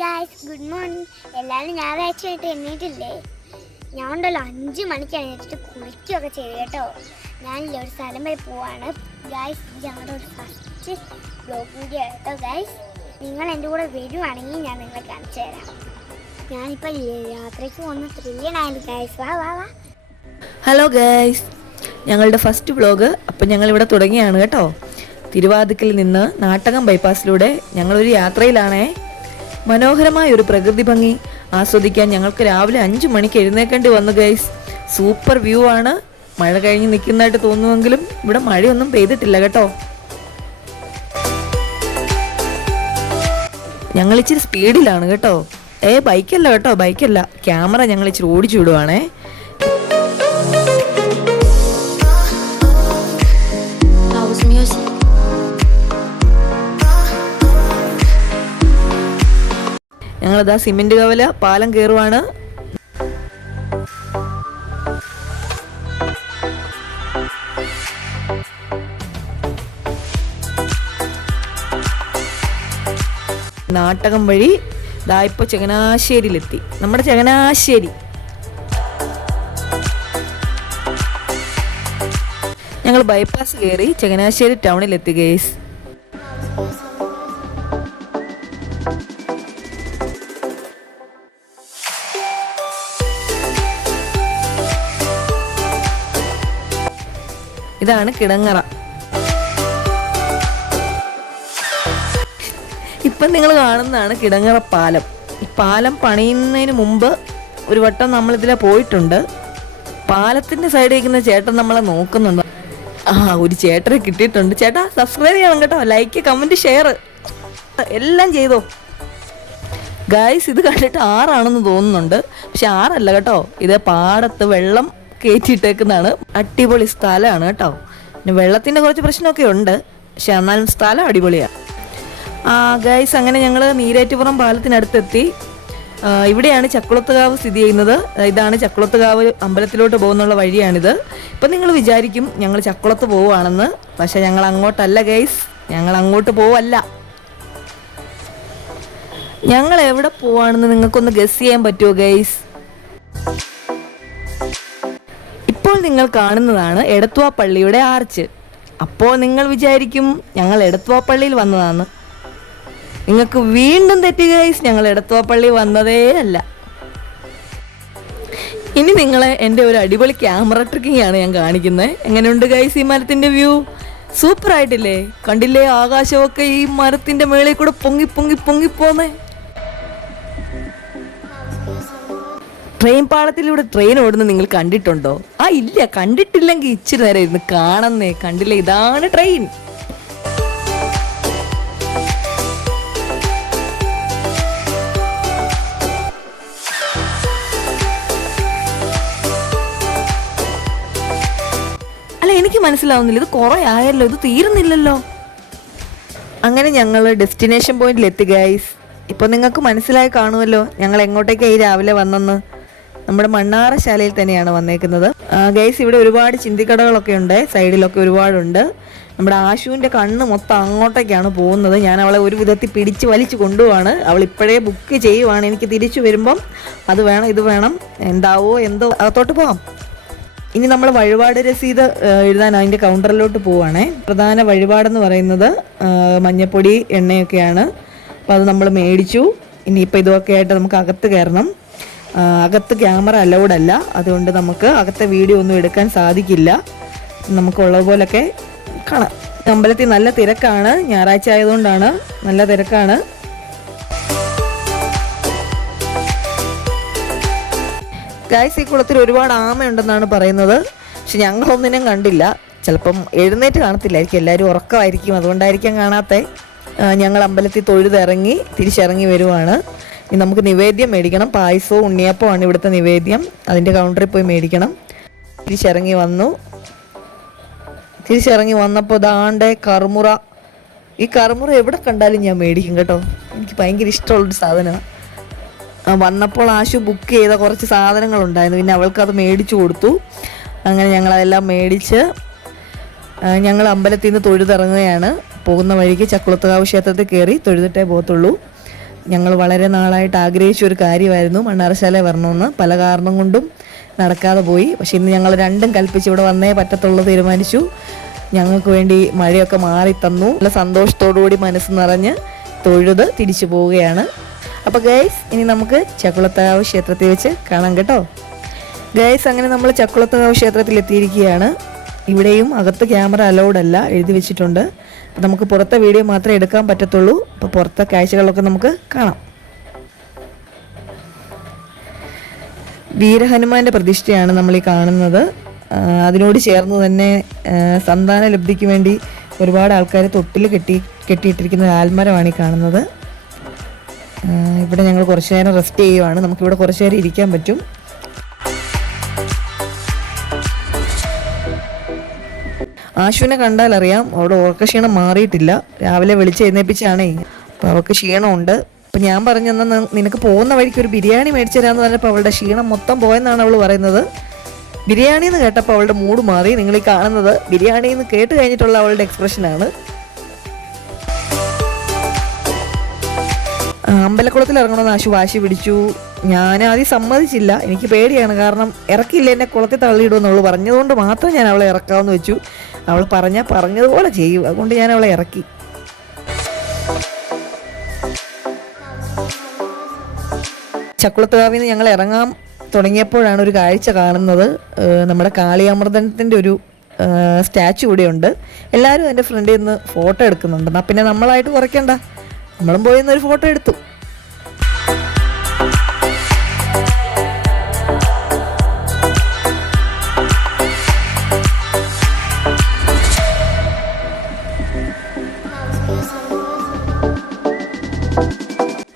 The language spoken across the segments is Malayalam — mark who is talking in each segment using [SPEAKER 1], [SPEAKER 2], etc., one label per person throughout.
[SPEAKER 1] ഗായ്സ് ഗുഡ് മോർണിംഗ് എല്ലാവരും ഞായറാഴ്ചയായിട്ട് എണ്ണീട്ടില്ലേ? ഞാൻ ഉണ്ടല്ലോ അഞ്ച് മണിക്ക് എഴുന്നേറ്റിട്ട് കുളിക്കുകയൊക്കെ ചെയ്തു കേട്ടോ. ഞാനില്ല ഒരു സ്ഥലം വരെ പോവാണ്. ഗായ്സ് ഞങ്ങളുടെ ഒരു ഫസ്റ്റ് ബ്ലോഗ് കേട്ടോ ഗായ്സ് നിങ്ങൾ എന്റെ കൂടെ വരുവാണെങ്കിൽ ഞാൻ നിങ്ങളെ കാണിച്ചു തരാം. ഞാനിപ്പോൾ യാത്രയ്ക്ക് പോകുന്ന ത്രില്യനായിരുന്നു ഗായ്സ് വാ വാ വാ.
[SPEAKER 2] ഹലോ ഗായ്സ് ഞങ്ങളുടെ ഫസ്റ്റ് ബ്ലോഗ് അപ്പം ഞങ്ങൾ ഇവിടെ തുടങ്ങിയാണ് കേട്ടോ. തിരുവാതുക്കിൽ നിന്ന് നാട്ടകം ബൈപ്പാസിലൂടെ ഞങ്ങളൊരു യാത്രയിലാണേ. മനോഹരമായ ഒരു പ്രകൃതി ഭംഗി. ആസ്വദിക്കാൻ ഞങ്ങൾക്ക് രാവിലെ അഞ്ചു മണിക്ക് എഴുന്നേക്കേണ്ടി വന്നു ഗൈസ് സൂപ്പർ വ്യൂ ആണ്. മഴ കഴിഞ്ഞ് നിൽക്കുന്നതായിട്ട് തോന്നുമെങ്കിലും ഇവിടെ മഴയൊന്നും പെയ്തിട്ടില്ല കേട്ടോ. ഞങ്ങൾ ഇച്ചിരി സ്പീഡിലാണ് കേട്ടോ. ഏ ബൈക്കല്ല കേട്ടോ ബൈക്കല്ല ക്യാമറ ഞങ്ങൾ ഇച്ചിരി ഓടിച്ചു വിടുവാണേ. ഞങ്ങളിതാ സിമെന്റ് കവല പാലം കയറുവാണ് നാട്ടകം വഴി ദാ ഇപ്പൊ ചങ്ങനാശ്ശേരിയിലെത്തി. നമ്മുടെ ചങ്ങനാശ്ശേരി. ഞങ്ങൾ ബൈപ്പാസ് കയറി ചങ്ങനാശ്ശേരി ടൗണിലെത്തി ഗേസ് ഇതാണ് കിടങ്ങറ. ഇപ്പം നിങ്ങൾ കാണുന്നതാണ് കിടങ്ങറ പാലം. ഈ പാലം പണിയുന്നതിന് മുമ്പ് ഒരു വട്ടം നമ്മൾ ഇതിലെ പോയിട്ടുണ്ട്. പാലത്തിന്റെ സൈഡിൽ ഇരിക്കുന്ന ചേട്ടൻ നമ്മളെ നോക്കുന്നുണ്ട്. ആ ഒരു ചേട്ടനെ കിട്ടിയിട്ടുണ്ട്. ചേട്ടാ സബ്സ്ക്രൈബ് ചെയ്യണം കേട്ടോ. ലൈക്ക് കമന്റ് ഷെയർ എല്ലാം ചെയ്തോ? ഗായ്സ് ഇത് കണ്ടിട്ട് ആറാണെന്ന് തോന്നുന്നുണ്ട്. പക്ഷെ ആറല്ല കേട്ടോ. ഇത് പാടത്ത് വെള്ളം കയറ്റിയിട്ടേക്കുന്നതാണ്. അടിപൊളി സ്ഥലമാണ് കേട്ടോ. പിന്നെ വെള്ളത്തിന്റെ കുറച്ച് പ്രശ്നമൊക്കെ ഉണ്ട്. പക്ഷെ എന്നാലും സ്ഥലം അടിപൊളിയാണ് ഗൈസ് അങ്ങനെ ഞങ്ങൾ നീരേറ്റുപുറം പാലത്തിനടുത്തെത്തി. ഇവിടെയാണ് ചക്കുളത്തുകാവ് സ്ഥിതി ചെയ്യുന്നത്. ഇതാണ് ചക്കുളത്തുകാവ് അമ്പലത്തിലോട്ട് പോകുന്നുള്ള വഴിയാണിത്. ഇപ്പം നിങ്ങൾ വിചാരിക്കും ഞങ്ങൾ ചക്കുളത്ത് പോവുകയാണെന്ന്. പക്ഷെ ഞങ്ങൾ അങ്ങോട്ടല്ല ഗൈസ് ഞങ്ങൾ അങ്ങോട്ട് പോവല്ല. ഞങ്ങൾ എവിടെ പോവാണെന്ന് നിങ്ങൾക്കൊന്ന് ഗസ് ചെയ്യാൻ പറ്റുമോ ഗൈസ് നിങ്ങൾ കാണുന്നതാണ് എടത്വ പള്ളിയുടെ ആർച്ച്. അപ്പോൾ നിങ്ങൾ വിചാരിക്കും ഞങ്ങൾ എടത്വ പള്ളിയിൽ വന്നതാണ്. നിങ്ങൾക്ക് വീണ്ടും തെറ്റി ഗൈസ് ഞങ്ങൾ എടത്വ പള്ളി വന്നതേ അല്ല. ഇനി നിങ്ങളെ എന്റെ ഒരു അടിപൊളി ക്യാമറ ട്രിക്കിംഗ് ആണ് ഞാൻ കാണിക്കുന്നത് എങ്ങനെയുണ്ട് ഗൈസ് ഈ മരത്തിന്റെ വ്യൂ സൂപ്പർ ആയിട്ടില്ലേ? കണ്ടില്ലേ ആകാശമൊക്കെ ഈ മരത്തിന്റെ മേളിൽ കൂടെ പൊങ്ങി പൊങ്ങി പൊങ്ങി പോന്നേ? ട്രെയിൻ പാളത്തിലൂടെ ട്രെയിൻ ഓടുന്നത് നിങ്ങൾ കണ്ടിട്ടുണ്ടോ? ആ ഇല്ല കണ്ടിട്ടില്ലെങ്കിൽ ഇച്ചിരി നേരം ഇരുന്ന് കാണുന്നേ കണ്ടില്ല? ഇതാണ് ട്രെയിൻ അല്ല എനിക്ക് മനസ്സിലാവുന്നില്ല ഇത് കുറെ ആയല്ലോ ഇത് തീരുന്നില്ലല്ലോ. അങ്ങനെ ഞങ്ങൾ ഡെസ്റ്റിനേഷൻ പോയിന്റിൽ എത്തി ഗൈസ് ഇപ്പോൾ നിങ്ങൾക്ക് മനസ്സിലായി കാണുമല്ലോ ഞങ്ങൾ എങ്ങോട്ടേക്കായി രാവിലെ വന്നെന്ന്. നമ്മുടെ മണ്ണാറശാലയിൽ തന്നെയാണ് വന്നേക്കുന്നത്. ഗൈസ് ഇവിടെ ഒരുപാട് ചിന്തിക്കടകളൊക്കെ ഉണ്ട്. സൈഡിലൊക്കെ ഒരുപാടുണ്ട്. നമ്മുടെ ആശുവിന്റെ കണ്ണ് മൊത്തം അങ്ങോട്ടേക്കാണ് പോകുന്നത്. ഞാൻ അവളെ ഒരു വിധത്തിൽ പിടിച്ച് വലിച്ചു കൊണ്ടുപോവാണ്. അവൾ ഇപ്പോഴേ ബുക്ക് ചെയ്യുവാണ്. എനിക്ക് തിരിച്ചു വരുമ്പം അത് വേണം ഇത് വേണം. എന്താവോ എന്തോ. അകത്തോട്ട് പോവാം. ഇനി നമ്മൾ വഴിപാട് രസീത് എഴുതാൻ അതിന്റെ കൗണ്ടറിലോട്ട് പോവുകയാണേ പ്രധാന വഴിപാടെന്ന് പറയുന്നത് മഞ്ഞപ്പൊടി എണ്ണയൊക്കെയാണ്. അപ്പോൾ അത് നമ്മൾ മേടിച്ചു. ഇനിയിപ്പോൾ ഇതൊക്കെ ആയിട്ട് നമുക്ക് അകത്ത് കയറണം. അകത്ത് ക്യാമറ അലൗഡ് അല്ല. അതുകൊണ്ട് നമുക്ക് അകത്തെ വീഡിയോ ഒന്നും എടുക്കാൻ സാധിക്കില്ല. നമുക്കുള്ളത് പോലൊക്കെ കാണാം. അമ്പലത്തിൽ നല്ല തിരക്കാണ്. ഞായറാഴ്ച ആയതുകൊണ്ടാണ് നല്ല തിരക്കാണ്. ഗായ്സ് ഈ കുളത്തിൽ ഒരുപാട് ആമയുണ്ടെന്നാണ് പറയുന്നത്. പക്ഷെ ഞങ്ങളൊന്നിനും കണ്ടില്ല. ചിലപ്പം എഴുന്നേറ്റ് കാണത്തില്ലായിരിക്കും. എല്ലാവരും ഉറക്കമായിരിക്കും. അതുകൊണ്ടായിരിക്കാം കാണാത്ത. ഞങ്ങൾ അമ്പലത്തിൽ തൊഴുതിറങ്ങി തിരിച്ചിറങ്ങി വരുവാണ്. ഇനി നമുക്ക് നിവേദ്യം മേടിക്കണം. പായസവും ഉണ്ണിയപ്പമാണ് ഇവിടുത്തെ നിവേദ്യം. അതിന്റെ കൗണ്ടറിൽ പോയി മേടിക്കണം. തിരിച്ചിറങ്ങി വന്നു. തിരിച്ചിറങ്ങി വന്നപ്പോൾ ദാണ്ടെ കറുമുറ. ഈ കറുമുറ എവിടെ കണ്ടാലും ഞാൻ മേടിക്കും കേട്ടോ. എനിക്ക് ഭയങ്കര ഇഷ്ടമുള്ളൊരു സാധനമാണ്. വന്നപ്പോൾ ആശു ബുക്ക് ചെയ്ത കുറച്ച് സാധനങ്ങളുണ്ടായിരുന്നു. പിന്നെ അവൾക്ക് അത് മേടിച്ചു കൊടുത്തു. അങ്ങനെ ഞങ്ങളതെല്ലാം മേടിച്ച് ഞങ്ങൾ അമ്പലത്തിൽ നിന്ന് തൊഴുതിറങ്ങുകയാണ്. പോകുന്ന വഴിക്ക് ചക്കുളത്തുകാവ് ക്ഷേത്രത്തിൽ കയറി തൊഴുതിട്ടേ പോകത്തുള്ളൂ. ഞങ്ങൾ വളരെ നാളായിട്ട് ആഗ്രഹിച്ച ഒരു കാര്യമായിരുന്നു. മണ്ണാറശാല വരണമെന്ന് പല കാരണം കൊണ്ടും നടക്കാതെ പോയി. പക്ഷെ ഇന്ന് ഞങ്ങൾ രണ്ടും കൽപ്പിച്ച് ഇവിടെ വന്നേ പറ്റത്തുള്ളൂ തീരുമാനിച്ചു. ഞങ്ങൾക്ക് വേണ്ടി മഴയൊക്കെ മാറി തന്നു. നല്ല സന്തോഷത്തോടുകൂടി മനസ്സ് നിറഞ്ഞ് തൊഴുത് തിരിച്ചു പോവുകയാണ്. അപ്പോൾ ഗൈസ് ഇനി നമുക്ക് ചക്കുളത്താവ് ക്ഷേത്രത്തിൽ വെച്ച് കാണാം കേട്ടോ. ഗൈസ് അങ്ങനെ നമ്മൾ ചക്കുളത്താവ് ക്ഷേത്രത്തിൽ എത്തിയിരിക്കുകയാണ്. ഇവിടെയും അകത്ത് ക്യാമറ അലൗഡ് അല്ല എഴുതി വെച്ചിട്ടുണ്ട്. നമുക്ക് പുറത്തെ വീഡിയോ മാത്രമേ എടുക്കാൻ പറ്റത്തുള്ളൂ. അപ്പോൾ പുറത്തെ കാഴ്ചകളൊക്കെ നമുക്ക് കാണാം. വീരഹനുമാന്റെ പ്രതിഷ്ഠയാണ് നമ്മൾ ഈ കാണുന്നത്. അതിനോട് ചേർന്ന് തന്നെ സന്താന ലബ്ധിക്ക് വേണ്ടി ഒരുപാട് ആൾക്കാർ തൊട്ടിൽ കെട്ടി കെട്ടിയിട്ടിരിക്കുന്ന ആൽമരമാണ് ഈ കാണുന്നത്. ഇവിടെ ഞങ്ങൾ കുറച്ച് നേരം റെസ്റ്റ് ചെയ്യുവാണ്. നമുക്കിവിടെ കുറച്ച് നേരം ഇരിക്കാൻ പറ്റും. ആശുവിനെ കണ്ടാൽ അറിയാം. അവിടെ ഉറക്ക ക്ഷീണം മാറിയിട്ടില്ല. രാവിലെ വിളിച്ച് എഴുന്നേപ്പിച്ചാണേ. അപ്പോൾ അവൾക്ക് ക്ഷീണമുണ്ട്. അപ്പം ഞാൻ പറഞ്ഞു എന്നാൽ നിനക്ക് പോകുന്ന വഴിക്ക് ഒരു ബിരിയാണി മേടിച്ചു തരാമെന്ന് പറഞ്ഞപ്പോൾ അവളുടെ ക്ഷീണം മൊത്തം പോയെന്നാണ് അവൾ പറയുന്നത്. ബിരിയാണി എന്ന് കേട്ടപ്പോൾ അവളുടെ മൂഡ് മാറി. നിങ്ങൾ ഈ കാണുന്നത് ബിരിയാണി എന്ന് കേട്ട് കഴിഞ്ഞിട്ടുള്ള അവളുടെ എക്സ്പ്രഷനാണ് അമ്പലക്കുളത്തിൽ ഇറങ്ങണമെന്ന് ആശു വാശി പിടിച്ചു. ഞാൻ ആദ്യം സമ്മതിച്ചില്ല. എനിക്ക് പേടിയാണ്. കാരണം ഇറക്കില്ല എന്നെ കുളത്തിൽ തള്ളിയിടുമെന്നുള്ളൂ പറഞ്ഞതുകൊണ്ട് മാത്രം ഞാൻ അവളെ ഇറക്കാമെന്ന് വെച്ചു. അവൾ പറഞ്ഞ പറഞ്ഞതുപോലെ ചെയ്യും. അതുകൊണ്ട് ഞാൻ അവളെ ഇറക്കി. ചക്കുളത്തുകാവിൽ നിന്ന് ഞങ്ങൾ ഇറങ്ങാൻ തുടങ്ങിയപ്പോഴാണ് ഒരു കാഴ്ച കാണുന്നത്. നമ്മുടെ കാളിയാമൃതത്തിന്റെ ഒരു സ്റ്റാച്ചു ഉണ്ട് എല്ലാവരും എന്റെ ഫ്രണ്ടിൽ നിന്ന് ഫോട്ടോ എടുക്കുന്നുണ്ട്. എന്നാൽ പിന്നെ നമ്മളായിട്ട് കുറയ്ക്കണ്ട. നമ്മളും പോയി ഒരു ഫോട്ടോ എടുത്തു.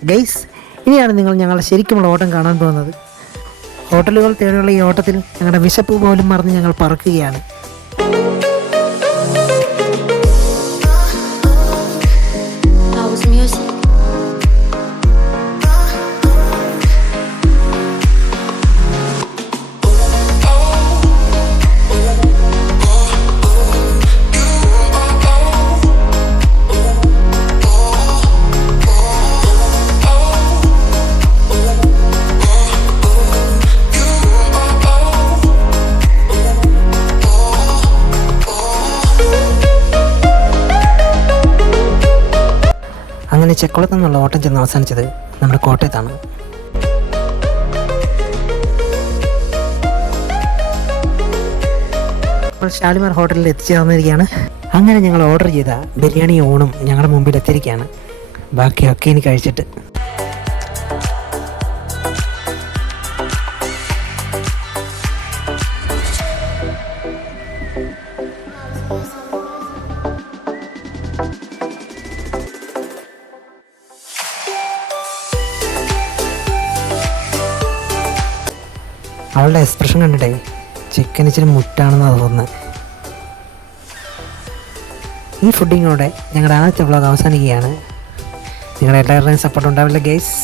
[SPEAKER 3] ഗൈസ് ഇനിയാണ് നിങ്ങൾ ഞങ്ങളുടെ ശരിക്കുമുള്ള ഓട്ടം കാണാൻ പോകുന്നത്. ഹോട്ടലുകൾ തേടിയുള്ള ഈ ഓട്ടത്തിൽ ഞങ്ങളുടെ വിശപ്പ് പോലും മറന്ന് ഞങ്ങൾ പറക്കുകയാണ്. ചെക്കുളത്ത് നിന്നുള്ള ഓട്ടം ചെന്ന് അവസാനിച്ചത് നമ്മുടെ കോട്ടയത്താണ്. ഇപ്പോൾ ഷാലിമാർ ഹോട്ടലിൽ എത്തിച്ചേർന്നിരിക്കുകയാണ് അങ്ങനെ ഞങ്ങൾ ഓർഡർ ചെയ്ത ബിരിയാണി ഊണും ഞങ്ങളുടെ മുമ്പിൽ എത്തിയിരിക്കുകയാണ്. ബാക്കിയൊക്കെ ഇനി കഴിച്ചിട്ട്. അവളുടെ എക്സ്പ്രഷൻ കണ്ടിട്ടേ ചിക്കൻ ഇച്ചിരി മുറ്റാണെന്നാണ് തോന്നുന്നത് ഈ ഫുഡിങ്ങോടെ ഞങ്ങളുടെ ആദ്യത്തെ വ്ളോഗ് അവസാനിക്കുകയാണ്. നിങ്ങളുടെ എല്ലാവരുടെയും സപ്പോർട്ട് ഉണ്ടാവില്ല ഗേസ്